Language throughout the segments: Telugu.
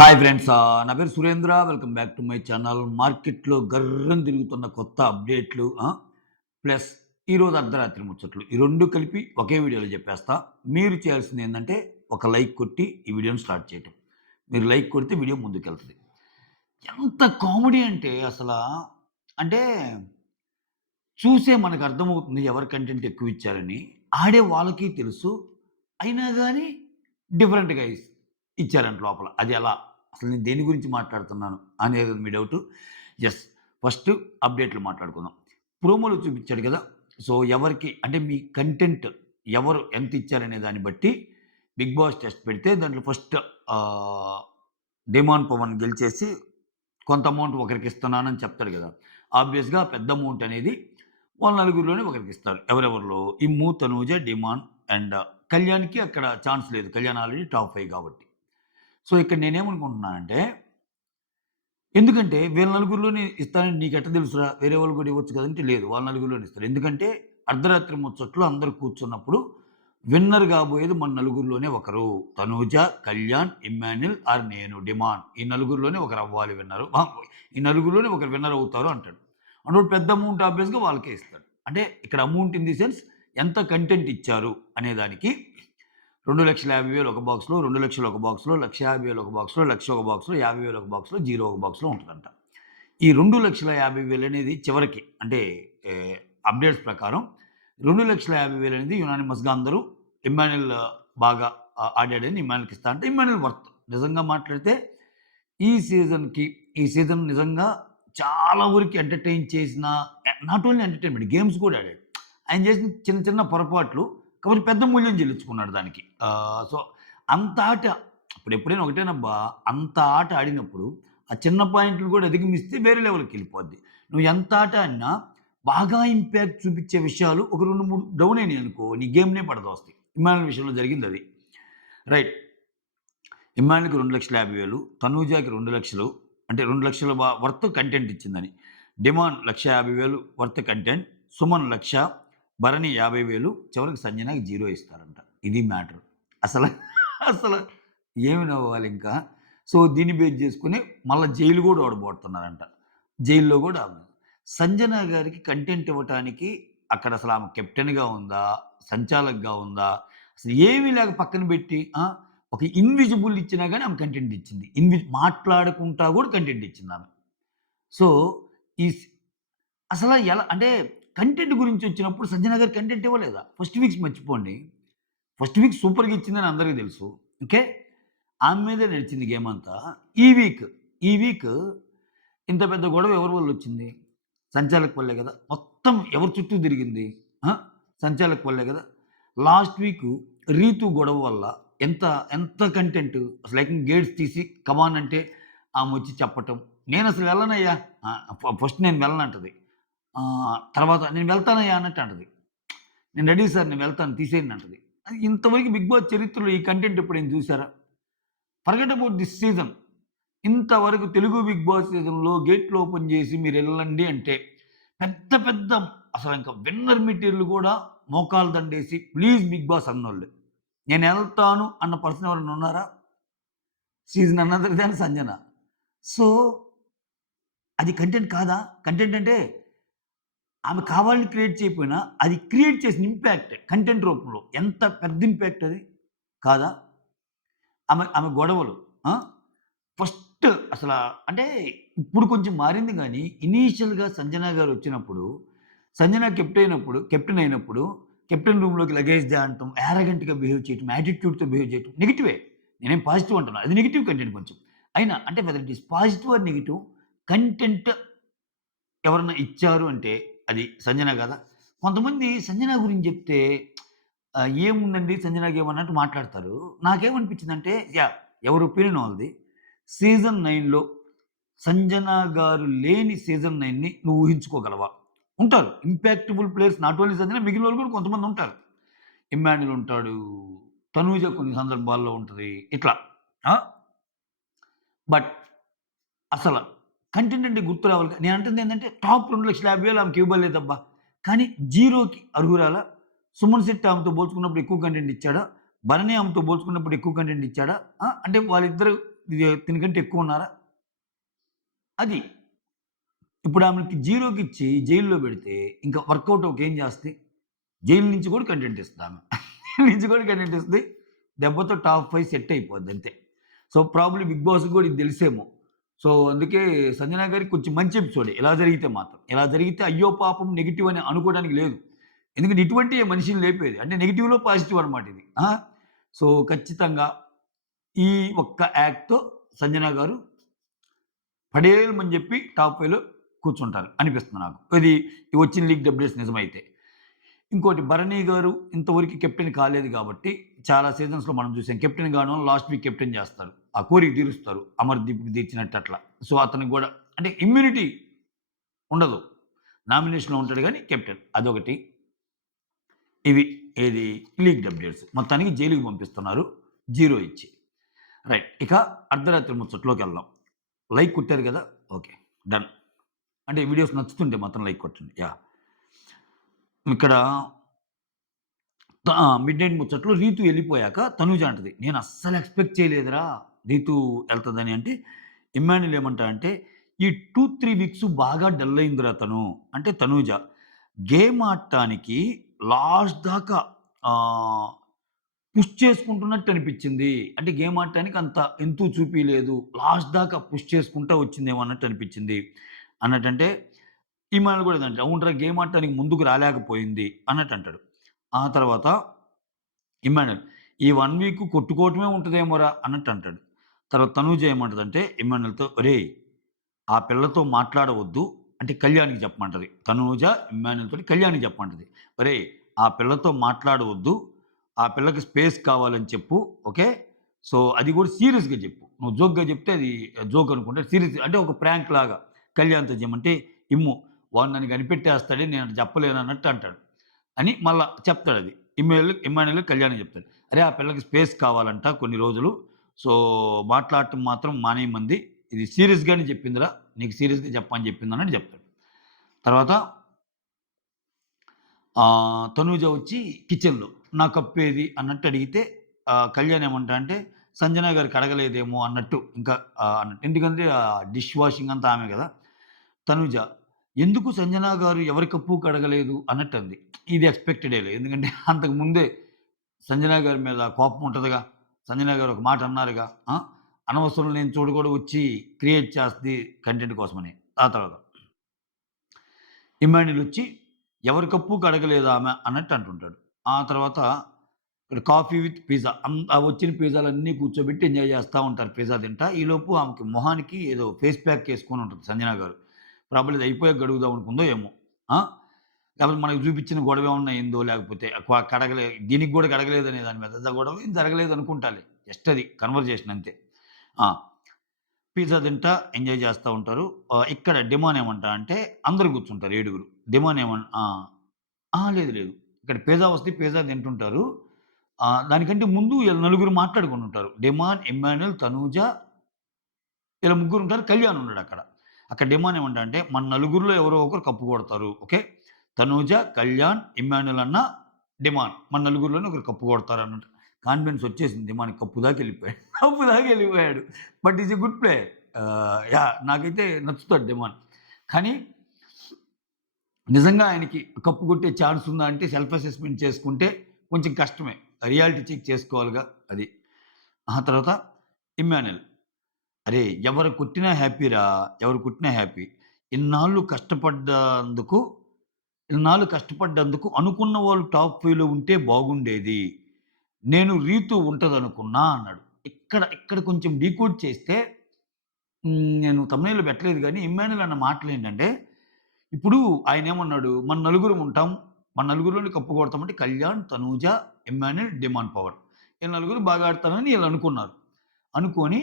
హాయ్ ఫ్రెండ్స్, నా పేరు Surendra. Welcome back to my channel. మార్కెట్‌లో గర్రని తిరుగుతున్న కొత్త అప్డేట్లు ప్లస్ ఈరోజు అర్ధరాత్రి ముచ్చట్లు. ఈ 2 కలిపి ఒకే వీడియోలో చెప్పేస్తా. మీరు చేయాల్సిందేందంటే ఒక లైక్ కొట్టి ఈ వీడియోని స్టార్ట్ చేయటం. మీరు లైక్ కొడితే వీడియో ముందుకెళ్తది. ఎంత కామెడీ అంటే అంటే చూసే మనకు అర్థమవుతుంది ఎవరు కంటెంట్ ఎక్కువ ఇచ్చారని. ఆడే వాళ్ళకి తెలుసు. అయినా గాని డిఫరెంట్‌గా ఇచ్చారంట లోపల. అది ఎలా? అసలు నేను దేని గురించి మాట్లాడుతున్నాను అనేది మీ డౌటు. యెస్. ఫస్ట్ అప్డేట్‌లు మాట్లాడుకుందాం. ప్రోమోలో చూపించాడు కదా! సో, ఎవరికి అంటే మీ కంటెంట్ ఎవరు ఎంత ఇచ్చారనే దాన్ని బట్టి 'బిగ్ బాస్' టెస్ట్ పెడితే దాంట్లో ఫస్ట్ ఆహ్, 'డిమాండ్ పవన్' గెలిచేసి కొంత అమౌంట్ ఒకరికిస్తున్నానని చెప్తాడు కదా! ఆబ్వియస్‌గా పెద్ద అమౌంట్ అనేది వాళ్ళ నలుగురిలోనే ఒకరికిస్తారు. ఎవరెవరిలో? ఇమ్ము, తనూజ, డిమాండ్ అండ్ కళ్యాణ్‌కి అక్కడ ఛాన్స్ లేదు. కళ్యాణ్ ఆల్రెడీ టాప్ 5 కాబట్టి. సో, ఇక్కడ నేనేమనుకుంటున్నానంటే, ఎందుకంటే వీళ్ళ నలుగురిలోనే ఇస్తానని నీకెట్ట తెలుసురా? వేరే వాళ్ళు కూడా ఇవ్వచ్చు కదంటే, లేదు వాళ్ళ నలుగురిలోనే ఇస్తారు. ఎందుకంటే అర్ధరాత్రి ముచ్చట్లు అందరూ కూర్చున్నప్పుడు విన్నర్ కాబోయేది మన నలుగురిలోనే ఒకరు. తనూజ, కళ్యాణ్, ఇమ్మాన్యుల్ ఆర్ నేను డిమాండ్. ఈ నలుగురిలోనే ఒకరు అవ్వాలి విన్నరు. ఈ నలుగురిలోనే ఒకరు విన్నర్ అవుతారు అంటాడు. అంటే పెద్ద అమౌంట్ ఆబ్వియస్‌గా వాళ్ళకే ఇస్తాడు. అంటే ఇక్కడ అమౌంట్ ఇన్ ది సెన్స్ ఎంత కంటెంట్ ఇచ్చారు అనే దానికి 2,50,000 ఒక బాక్స్‌లో, 2,00,000 ఒక బాక్స్‌లో, 1,50,000 ఒక బాక్స్‌లో, 1,00,000 ఒక బాక్స్‌లో, 50,000 ఒక బాక్స్‌లో, జీరో ఒక బాక్స్‌లో ఉంటదంట. ఈ 2,50,000 అనేది చివరికి అంటే ఆహ్, అప్డేట్స్ ప్రకారం 2,50,000 అనేది యునానిమస్‌గా అందరూ ఇమ్మాన్యుల్ బాగా ఆడాడని ఇమ్మాన్యుల్‌కి ఇస్తా అంటే ఇమ్మాన్యుల్ వర్త్. నిజంగా మాట్లాడితే ఈ సీజన్‌కి ఈ సీజన్ నిజంగా చాలా వరకు ఎంటర్‌టైన్ చేసిన నాట్ ఓన్లీ ఎంటర్‌టైన్‌మెంట్ గేమ్స్ కూడా ఆడాడు. ఆయన చేసిన చిన్న చిన్న పొరపాట్లు కాబట్టి పెద్ద మూల్యం చెల్లించుకున్నాడు దానికి. సో, అంత ఆట ఎప్పుడైనా ఒకటేనబ్బా! అంత ఆట ఆడినప్పుడు ఆ చిన్న పాయింట్లు కూడా అధిగమిస్తే వేరే లెవెల్‌కెళ్ళిపోద్ది. నువ్వు ఎంత ఆట ఆడినా బాగా ఇంపాక్ట్ చూపించే విషయాలు ఒక 2, 3 డౌన్ అయినాయనుకో నీ గేమ్‌నే పడదోస్తాయి. ఇమ్మాన్యుల్ విషయంలో జరిగిందది. రైట్. ఇమ్మాన్యుల్‌కి 2,50,000 తనూజాకి 2,00,000 అంటే 2,00,000 వర్త్ కంటెంట్ ఇచ్చిందని. Demand 1,50,000 worth content. Suman 1,00,000 Bharani 50,000 చివరికి సంజనకి 0 ఇస్తారంట. ఇది మ్యాటర్. అసల అసల ఏమి నవ్వాలింకా. సో, దీన్ని బేస్ చేసుకొని మళ్ళా జైలు గూడా ఓడబోతున్నారంట. జైల్‌లో గూడా సంజన గారికి కంటెంట్ ఇవ్వటానికి అక్కడ అసలు ఆమె కెప్టెన్‌గా ఉందా? సంచాలక్‌గా ఉందా? అసలు ఏమీ లేక పక్కన పెట్టి ఒక ఇన్విజిబుల్ ఇచ్చినా గాని ఆమె కంటెంట్ ఇచ్చింది. మాట్లాడకుంటా గూడా కంటెంట్ ఇచ్చిందామె. సో, ఈ స్ అసల ఎలా అంటే కంటెంట్ గురించొచ్చినప్పుడు 'సంజన' గారు కంటెంట్ ఇవ్వలేదా? ఫస్ట్ వీక్స్ మర్చిపోండి. ఫస్ట్ వీక్ సూపర్‌గా ఇచ్చిందని అందరికి తెలుసు. ఓకే. ఆమె మీదే నడిచింది గేమంతా. ఈ వీక్, ఈ వీక్ ఇంత పెద్ద గొడవ ఎవరి వల్లొచ్చింది? సంచాలక్ వల్లే గదా! మొత్తం ఎవరి చుట్టూ తిరిగింది? ఆ! సంచాలక్ వల్లే గదా! లాస్ట్ వీకు రీతు గొడవ వల్ల ఎంత ఎంత కంటెంట్ అసలు ఏకంగా గేట్స్ తీసి కమాన్ అంటే ఆమొచ్చి చెప్పటం. నేనసలు వెళ్ళనయ్యా! ఫస్ట్ నేను వెళ్ళనంటది. తర్వాత నేను వెళ్తానయ్యా అన్నట్టు అంటది. నేను రెడీ సార్ నేను వెళ్తాను తీసేయండి అంటది. అది ఇంతవరకు 'బిగ్ బాస్' చరిత్రలో ఈ కంటెంట్ ఎప్పుడైనా చూసారా? Forget about this season. ఇంతవరకు తెలుగు 'బిగ్ బాస్' సీజన్‌లో గేట్లు ఓపెన్ చేసి మీరెళ్ళండి అంటే పెద్ద పెద్ద అసలింక విన్నర్ మెటీరియల్ గూడా మోకాలు దండేసి ప్లీజ్ 'బిగ్ బాస్' అన్నోళ్ళే. నేనెళ్తాను అన్న పర్సన్ ఎవరైనా ఉన్నారా? సీజన్ అనదర్ దాన్ సంజన. సో, అది కంటెంట్ కాదా? కంటెంట్ అంటే ఆమె కావాలని క్రియేట్ చేయకపోయినా, అది క్రియేట్ చేసిన ఇంపాక్ట్ కంటెంట్ రూపంలో. ఎంత పెద్ద ఇంపాక్ట్ అది. కాదా? ఆమె ఆమె గొడవలు. ఆ! ఫస్ట్ అంటే ఇప్పుడు కొంచెం మారింది గానీ, ఇనీషియల్‌గా సంజన గారొచ్చినప్పుడు, సంజన కెప్టెన్ అయినప్పుడు, కెప్టెన్ రూమ్‌లోకి లగేజ్ దా అంటం, యారగెంట్‌గా బిహేవ్ చేయటం, యాటిట్యూడ్‌తో బిహేవ్ చేయటం నెగెటివే. నేనేం పాజిటివ్ అంటున్నా. అది నెగెటివ్ కంటెంట్ కొంచెం. అయినా అంటే whether it is positive or negative content ఎవరన్నా ఇచ్చారు అంటే అది సంజన గదా! కొంతమంది సంజన గురించి జెప్తే ఏముందండి సంజన గేమ్ అన్నట్టు మాట్లాడతారు. నాకేమనిపించిందంటే ఎవరి ఒపీనియన్ వాళ్ళది. సీజన్ 9లో సంజన గారు లేని సీజన్ 9ని నువ్వు ఊహించుకోగలవా? ఉంటారు. Impactable players not only Sanjana మిగిలినోళ్ళు కూడా కొంతమంది ఉంటారు. ఇమ్మాన్యుల్ ఉంటాడు. తనూజ కొన్ని సందర్భాల్లో ఉంటది. ఇట్లా. ఆ! బట్ అసల కంటెంట్ అంటే గుర్తు రావాలి. నేనంటుందేంటంటే టాప్ 2,50,000 ఆమెకి ఇవ్వలేదబ్బా! కానీ జీరోకి అర్హురాలా? సుమన్ శెట్టి ఆమెతో పోల్చుకున్నప్పుడు ఎక్కువ కంటెంట్ ఇచ్చాడా? భరణి ఆమెతో పోల్చుకున్నప్పుడు ఎక్కువ కంటెంట్ ఇచ్చాడా? అంటే వాళ్ళిద్దరు దీనికంటే ఎక్కువ ఉన్నారా? అది. ఇప్పుడు ఆమెకి జీరోకిచ్చి జైల్‌లో పెడితే ఇంకా వర్కౌట్ ఏం చేస్తది? జైలు నుంచి కూడా కంటెంట్ ఇస్తదామె. నుంచి కూడా కంటెంట్ ఇస్తది. దెబ్బతో టాప్ 5 సెట్ అయిపోద్ది అంతే. సో, ప్రాబబ్లీ 'బిగ్ బాస్‌కి' కూడా ఇది తెలుసేమో. సో, అందుకే సంజన గారికి కొంచెం మంచి ఎపిసోడే. ఇలా జరిగితే మాత్రం. ఇలా జరిగితే అయ్యో పాపం నెగెటివ్ అని అనుకోవడానికి లేదు. ఎందుకంటే ఇటువంటియే మనిషిని లేపేది. అంటే నెగెటివ్‌లో పాజిటివ్ అనమాట ఇది. ఆ! సో, ఖచ్చితంగా ఈ ఒక్క యాక్ట్‌తో సంజన గారు పడేలమని చెప్పి టాప్ 5లో కూర్చుంటారు అనిపిస్తుంది నాకు. ఇది వచ్చిన లీక్డ్ అప్డేట్స్ నిజమైతే. ఇంకోటి 'భరణి' గారు ఇంతవరకు కెప్టెన్ కాలేదు కాబట్టి చాలా సీజన్స్‌లో మనం చూసాం. కెప్టెన్ కానోళ్ళని లాస్ట్ వీక్ కెప్టెన్ చేస్తారు. ఆ కోరిక తీరుస్తారు. 'అమర్‌దీప్‌కి' తీర్చినట్టు అట్లా. సో, అతనికి గూడా అంటే ఇమ్యూనిటీ ఉండదు. నామినేషన్‌లో ఉంటాడు గానీ కెప్టెన్ అదొకటి. ఇవి ఏది లీక్డ్ అప్డేట్స్. మొత్తానికి జైలుకి పంపిస్తున్నారు. 0 ఇచ్చి. రైట్. ఇక అర్ధరాత్రి ముచ్చట్లోకెళ్దాం. లైక్ కొట్టారు గదా! ఓకే. డన్. అంటే వీడియోస్ నచ్చుతుంటే మాత్రం లైక్ కొట్టండి. యాహ్! ఇక్కడ మిడ్‌నైట్ ముచ్చట్లు రీతు ఎళ్ళిపోయాక తనూజ అంటది. "నేను అస్సలు ఎక్స్‌పెక్ట్ చేయలేదురా రీతు ఎళ్తదని" అంటే ఇమ్మాన్యుల్ ఏమంటాడంటే, "ఈ 2, 3 వీక్స్ బాగా డల్ అయిందిరా తను." అంటే తనూజ. "గేమ్ ఆడటానికి లాస్ట్ దాకా ఆహ్, పుష్ చేసుకుంటున్నట్టు అనిపిచ్చింది. అంటే గేమ్ ఆడటానికి అంత ఎంతు చూపియలేదు. లాస్ట్ దాకా పుష్ చేసుకుంటా వచ్చిందేమో అన్నట్టు అనిపిచ్చింది." అన్నట్టంటే ఇమ్మానుయేల్ గూడా ఇదంటాడు. "అవునురా గేమ్ ఆడటానికి ముందుకు రాలేకపోయింది" అన్నట్టంటాడు. ఆ తర్వాత ఇమ్మానుయేల్ "ఈ 1 వీక్ కొట్టుకోవటమే ఉంటదేమోరా" అన్నట్టంటాడు. తర్వాత తనూజ ఏమంటదంటే ఇమ్మానుయేల్‌తో "ఒరేయ్! ఆ పిల్లతో మాట్లాడవద్దు" అంటే కళ్యాణ్‌కి చెప్పమంటది. తనూజ ఇమ్మానుయేల్‌తోటి కళ్యాణ్‌కి చెప్పమంటది. "ఒరేయ్! ఆ పిల్లతో మాట్లాడవద్దు. ఆ పిల్లకి స్పేస్ కావాలని చెప్పు. ఓకే. సో, అది గూడా సీరియస్‌గా జెప్పు. నువ్వు జోక్‌గా జెప్తే అది జోక్ అనుకుంటారు. సీరియస్ అంటే ఒక ప్రాంక్ లాగా కళ్యాణ్‌తో జెయమంటే, ఇమ్ము వాడు నన్ను కనిపెట్టేస్తాడే నేను అటు చెప్పలేనన్నట్టు అంటాడు. అని మళ్ళా చెప్తాడది. ఇమ్మానుయేల్ కళ్యాణ్‌కి చెప్తాడు. "అరే! ఆ పిల్లకి స్పేస్ కావాలంట కొన్ని రోజులు. సో, మాట్లాడటం మాత్రం మానేయమంది. ఇది సీరియస్‌గానే చెప్పిందిరా. నీకు సీరియస్‌గా చెప్పని చెప్పిందన్నట్టు" చెప్తాడు. తర్వాత తనూజ వచ్చి కిచెన్‌లో "నా కప్పేది" అన్నట్టు అడిగితే కళ్యాణ్ ఏమంటాడంటే, సంజన గారికి అడగలేదేమో అన్నట్టు ఇంకా అన్నట్టు. ఎందుకంటే డిష్ వాషింగ్ అంతా ఆమె గదా! తనూజ "ఎందుకు సంజన గారు ఎవరి కప్పు కడగలేదు" అన్నట్టంది. ఇది ఎక్స్‌పెక్టెడేలే. ఎందుకంటే అంతకు ముందే సంజన గారి మీద కోపం ఉంటదిగా. సంజన గారు ఒక మాట అన్నారుగా. ఆ! అనవసరం లేని చోటు కూడా వచ్చి క్రియేట్ చేస్తది కంటెంట్ కోసమని. ఆ తర్వాత ఇమ్మాన్యుయలొచ్చి ఎవరి కప్పు కడగలేదామె అన్నట్టు అంటుంటాడు. ఆ తర్వాత ఇక్కడ కాఫీ విత్ పిజ్జా ఆ వచ్చిన పిజ్జాలన్నీ కూర్చోబెట్టి ఎంజాయ్ చేస్తా ఉంటారు పిజ్జా తింటా. ఈలోపు ఆమెకి మొహానికి ఏదో ఫేస్ ప్యాక్ ఏసుకొని ఉంటది సంజన గారు. ప్రాబబ్లీ ఇది అయిపోయాక గడుగుదాం అనుకుందో ఏమో! ఆ! లేకపోతే మనకు చూపించిన గొడవ ఏమన్నా అయిందో లేకపోతే దీనికి గూడా కడగలేదనే దాని మీద గొడవ ఏం జరగలేదనుకుంటాలే. జస్ట్ అది కన్వర్జేషన్ అంతే. ఆ! పిజ్జా తింటా ఎంజాయ్ చేస్తా ఉంటారు. ఇక్కడ డిమాన్ ఏమంటాడంటే అందరూ కూర్చుంటారు ఏడుగురు. డిమాన్ ఏమన్ ఆ! అహా! లేదు లేదు. ఇక్కడ పిజ్జా వస్తే పిజ్జా తింటుంటారు. దానికంటే ముందు ఈళ్ళు నలుగురు మాట్లాడుకుంటుంటారు. డిమాన్, ఇమ్మాన్యుయల్, తనూజ ఇలా ముగ్గురుంటారు. కళ్యాణ్ ఉన్నాడక్కడ. అక్కడ డిమాన్ ఏమంటాడంటే మన నలుగురిలో ఎవరో ఒకరు కప్పు కొడతారు. ఓకే. తనూజ, కళ్యాణ్, ఇమ్మాన్యుయల్ అన్న, డిమాన్. మన నలుగురిలోనే ఒకరు కప్పు కొడతారన్నట్టు. కాన్ఫిడెన్స్ వచ్చేసింది డిమాన్‌కి కప్పు దాకా ఎళ్ళిపోయాడు. కప్పు దాకా ఎళ్ళిపోయాడు. But is a good player. Yeah! నాకైతే నచ్చుతాడు డిమాన్. కానీ నిజంగా ఆయనకి కప్పు కొట్టే ఛాన్స్ ఉందా అంటే సెల్ఫ్ అసెస్మెంట్ చేసుకుంటే కొంచెం కష్టమే. రియాలిటీ చెక్ చేసుకోవాలిగా అది. ఆ తర్వాత ఇమ్మాన్యుయల్. అరే! ఎవరు కొట్టినా హ్యాపీరా. ఎవరు కొట్టినా హ్యాపీ. ఇన్నాళ్ళు కష్టపడ్డందుకు ఇన్నాళ్ళు కష్టపడ్డందుకు అనుకున్న వాళ్ళు టాప్ 5లో ఉంటే బాగుండేది. నేను రీతు ఉంటదనుకున్నా అన్నాడు. ఇక్కడ కొంచెం డీకోడ్ చేస్తే నేను థంబ్‌నెయిల్‌లో పెట్టలేదు గానీ ఇమ్మాన్యుయల్ అన్న మాటలేంటంటే ఇప్పుడు ఆయనేమన్నాడు, "మన నలుగురం ఉంటాం. మన నలుగురిలోని కప్పు కొడతామంటే కళ్యాణ్, తనూజ, ఇమ్మాన్యుయల్, డిమాండ్ పవర్. ఈళ్ళు నలుగురు బాగా ఆడతారని ఈళ్ళనుకున్నారు. అనుకోని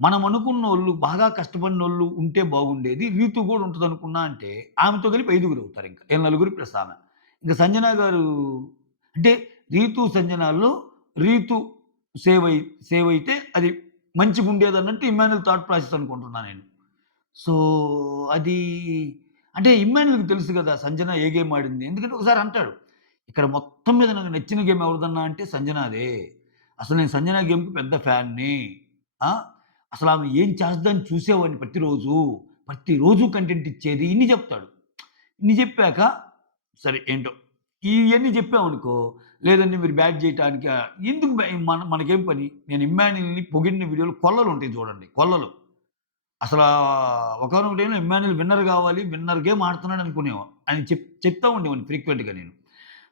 మనం అనుకున్నోళ్ళు బాగా కష్టపడినోళ్ళు ఉంటే బాగుండేది. రీతు గూడా ఉంటదనుకున్నా అంటే ఆమెతో కలిపి ఐదుగురవుతారింక. ఈళ్ళ నలుగురు ప్లస్ ఆమె. ఇంక సంజన గారు అంటే రీతు, సంజనాల్లో రీతు సేవయితే అది మంచిగుండేదన్నట్టు ఇమ్మాన్యుయల్ థాట్ ప్రాసెస్ అనుకుంటున్నా నేను. సో, అది అంటే ఇమ్మాన్యుల్‌కి తెలుసు గదా! సంజన ఏ గేమ్ ఆడింది. ఎందుకంటే ఒకసారి అంటాడు. ఇక్కడ మొత్తం మీద నాకు నచ్చిన గేమ్ ఎవరిదన్నా అంటే సంజనాదే. అసలు నేను సంజన గేమ్‌కి పెద్ద ఫ్యాన్‌ని. ఆ! అసలు ఆమె ఏం చేస్తదని చూసేవాడిని ప్రతిరోజు. ప్రతిరోజు కంటెంట్ ఇచ్చేది. ఇన్ని చెప్తాడు. ఇన్ని చెప్పాక సరే ఏంటో ఇయన్నీ చెప్పామనుకో, లేదండి మీరు బ్యాట్ చేయటానికి ఎందుకు మనకేం పని? నేను ఇమ్మాన్యుల్‌ని పొగిడిన వీడియోలు కొల్లలుంటాయి చూడండి. కొల్లలు. అసలా ఒకానొక టైంలో ఇమ్మాన్యుల్ విన్నర్ గావాలి. విన్నర్ గేమ్ ఆడుతున్నాడు అనుకునేవాడిని. అని చెప్తా ఉండేవాడిని ఫ్రీక్వెంట్‌గా నేను.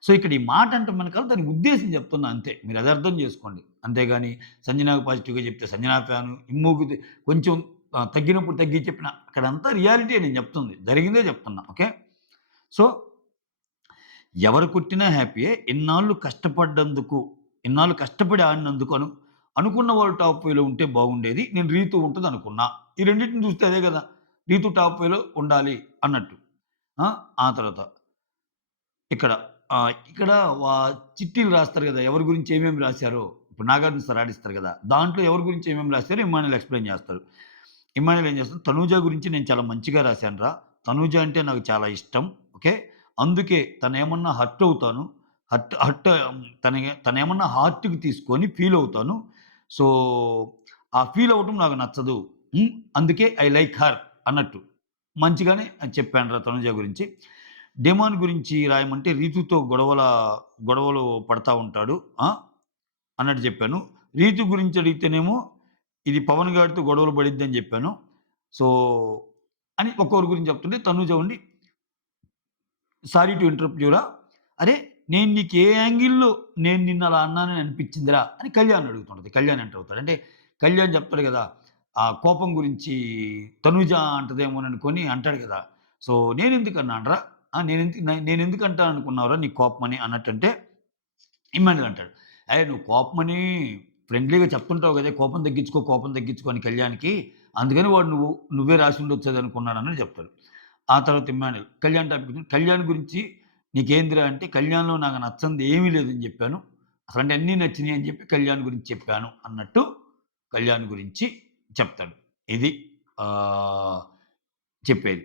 సో, ఇక్కడ ఈ మాట అనటం వెనకాల దాని ఉద్దేశ్యం చెప్తున్నా అంతే. మీరు అది అర్థం చేసుకోండి. అంతేగాని సంజనాకు పాజిటివ్‌గా చెప్తే సంజన ఫ్యాను, ఇమ్మూకి కొంచెం తగ్గినప్పుడు తగ్గి చెప్పిన అక్కడంతా రియాలిటీయే నేను చెప్తుంది. జరిగిందే చెప్తున్నా. ఓకే. సో, ఎవరు కొట్టినా హ్యాపీయే. ఇన్నాళ్ళు కష్టపడ్డందుకు, ఇన్నాళ్ళు కష్టపడి ఆడినందుకు అనుకున్న వాళ్ళు టాప్ 5లో ఉంటే బాగుండేది. నేను రీతు ఉంటదనుకున్నా. ఈ రెండిటిని చూస్తే అదే గదా! రీతు టాప్ 5లో ఉండాలి అన్నట్టు. ఆ! ఆ తర్వాత ఇక్కడ ఇక్కడ చిట్టీలు రాస్తారు గదా! ఎవరి గురించి ఏమేమి రాశారో, ఇప్పుడు 'నాగార్జున సార్' ఆడిస్తారు గదా! దాంట్లో ఎవరి గురించి ఏమేమి రాశారో ఇమ్మానుయేల్ ఎక్స్‌ప్లెయిన్ జేస్తాడు. ఇమ్మానుయేల్ ఏం చేస్తాడు, 'తనూజ గురించి నేను చాలా మంచిగా రాశానురా. తనూజ అంటే నాకు చాలా ఇష్టం. ఓకే. అందుకే తనేమన్నా హర్ట్ అవుతాను. హర్ట్ హర్ట్ తనేమన్నా హార్ట్‌కి తీసుకొని ఫీల్ అవుతాను. సో, ఆ ఫీల్ అవ్వటం నాకు నచ్చదు. హ్మ్. అందుకే ఐ లైక్ హర్ అన్నట్టు. మంచిగానే చెప్పానురా తనుజ గురించి. డెమాన్ గురించి రాయమంటే రీతుతో గొడవలు పడతా ఉంటాడు. ఆ! అన్నట్టు చెప్పాను. రీతు గురించి అడిగితేనేమో ఇది పవన్ గాడితో గొడవలు పడిద్దని జెప్పాను. సో, అని ఒక్కొక్కరి గురించి చెప్తుంటే తనూజ ఉండి సారీ టు ఇంటరప్ట్ యూరా. అరే! నేను నీకు ఏ యాంగిల్‌లో నేను నిన్నలా అన్నానని అనిపించిందిరా అని కళ్యాణ్ అడుగుతుంటది. కళ్యాణ్ ఎంటర్ అవుతాడు. అంటే కళ్యాణ్ చెప్తాడు గదా! ఆ కోపం గురించి తనూజ అంటదేమోననుకోని అంటాడు గదా! సో, నేనెందుకన్నానురా? నేనెందుకు అంటాననుకున్నావురా నీకు కోపమని అన్నట్టంటే ఇమ్మాన్యుల్ అంటాడు. "ఏయ్! నువ్వు కోపమని ఫ్రెండ్లీగా చెప్తుంటావు గదే! కోపం తగ్గించుకో అని కళ్యాణ్‌కి. అందుకని వాడు నువ్వే రాసి ఉండొచ్చు అది అనుకున్నాడని" చెప్తాడు. ఆ తర్వాత ఇమ్మాన్యుల్ కళ్యాణ్ టాపిక్ కళ్యాణ్ గురించి నీకేందిరా అంటే, కళ్యాణ్‌లో నాకు నచ్చనిది ఏమీ లేదని జెప్పాను. అసలంటే అన్నీ నచ్చినియి అని జెప్పి కళ్యాణ్ గురించి చెప్పాను అన్నట్టు కళ్యాణ్ గురించి చెప్తాడు. ఇది ఆహ్, చెప్పేది.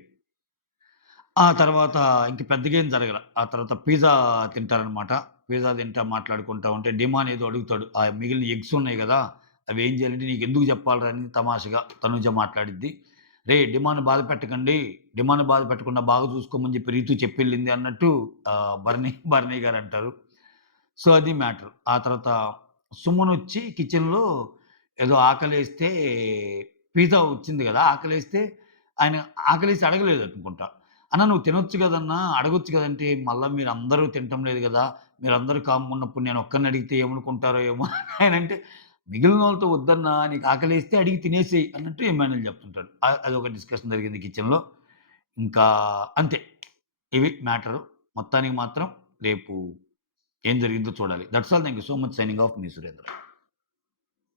ఆ తర్వాత ఇంక పెద్దగా ఏం జరగల. ఆ తర్వాత పిజ్జా తింటారనమాట. పిజ్జా తింటా మాట్లాడుకుంటా ఉంటే డిమాన్ ఏదో అడుగుతాడు. ఆ మిగిలిన ఎగ్స్ ఉన్నాయి గదా! అవి ఏం చేయాలంటే నీకెందుకు చెప్పాలిరా అని తమాషాగా తనూజ మాట్లాడిద్ది. "రేయ్! డిమాన్‌ని బాధ పెట్టకండి. డిమాన్‌ని బాధ పెట్టకుండా బాగా చూసుకోమని చెప్పి రీతు చెప్పెళ్ళింది" అన్నట్టు భరణి గారంటారు. సో, అది మ్యాటర్. ఆ తర్వాత సుమనొచ్చి కిచెన్‌లో ఏదో ఆకలేస్తే పిజ్జా వచ్చింది గదా! ఆకలేస్తే ఆయన ఆకలేసి అడగలేదనుకుంటా. "అన్న నువ్వు తినొచ్చు గదన్నా! అడగొచ్చు గదంటే" "మళ్ళా మీరందరూ తినటం లేదు గదా! మీరందరూ కామ్‌గున్నప్పుడు నేనొక్కడిని అడిగితే ఏమనుకుంటారో ఏమో" ఆయనంటే "మిగిలినోళ్ళతో వద్దన్నా నీకు ఆకలేస్తే అడిగి తినేసేయి" అన్నట్టు ఇమ్మాన్యుల్ చెప్తుంటాడు. అదొక డిస్కషన్ జరిగింది కిచెన్‌లో. ఇంకా అంతే. ఇవి మ్యాటరు. మొత్తానికి మాత్రం రేపు ఏం జరిగిద్దో చూడాలి. That's all. Thank you so much. Signing off me Surendra.